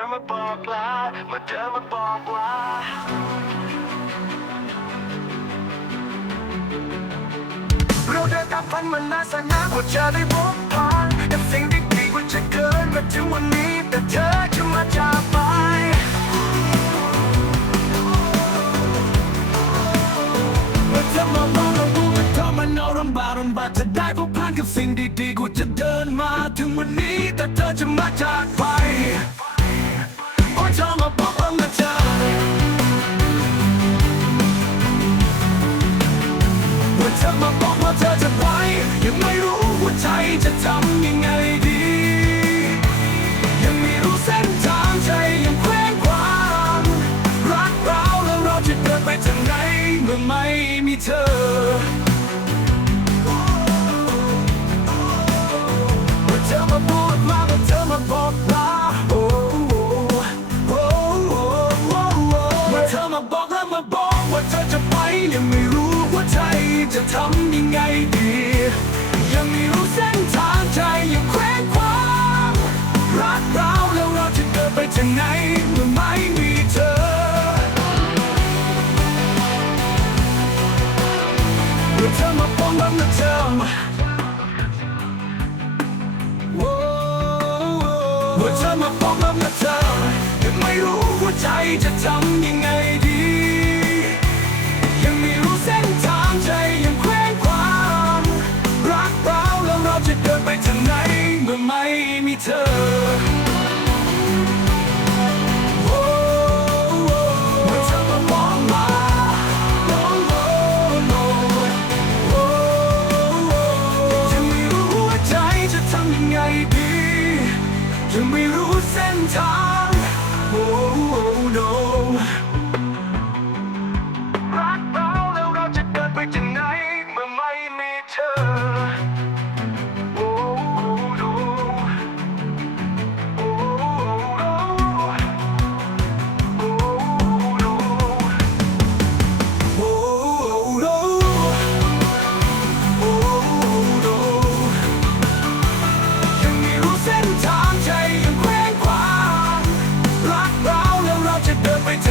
อมาบอกลาเมื่อเธอมาบอกลาเราเดินตามฝันมานาสนากว่าจะได้พบผ่านกับสิ่งที่ดีกว่าจะเกินมาถึงวันนี้แต่เธอจะมาจากไปเมื่อเธอมามองเราดูมือนเธอมันเอาลำบากลำบากจะได้พบผ่านกับสิ่งดีๆกว่าจะเดินมาถึงวันนี้แต่เธอจะมาจากไป ไม่มีเธอ ว่าเธอมาพูดมาว่าเธอมาบอกลาโอ้โอ้โอ้โอ้โอ้เมื่อเธอมาบอกแล้วมาบอกว่าเธอจะไปยังไม่รู้ว่าใจจะทำยังไงดี ว่าเธอมาป้องกันเธอยังไม่รู้หัวใจจะทำยังไงดี เส้นทางโอ้โอ้ no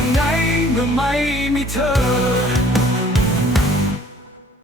างไหเมื่อไม่มีเธอ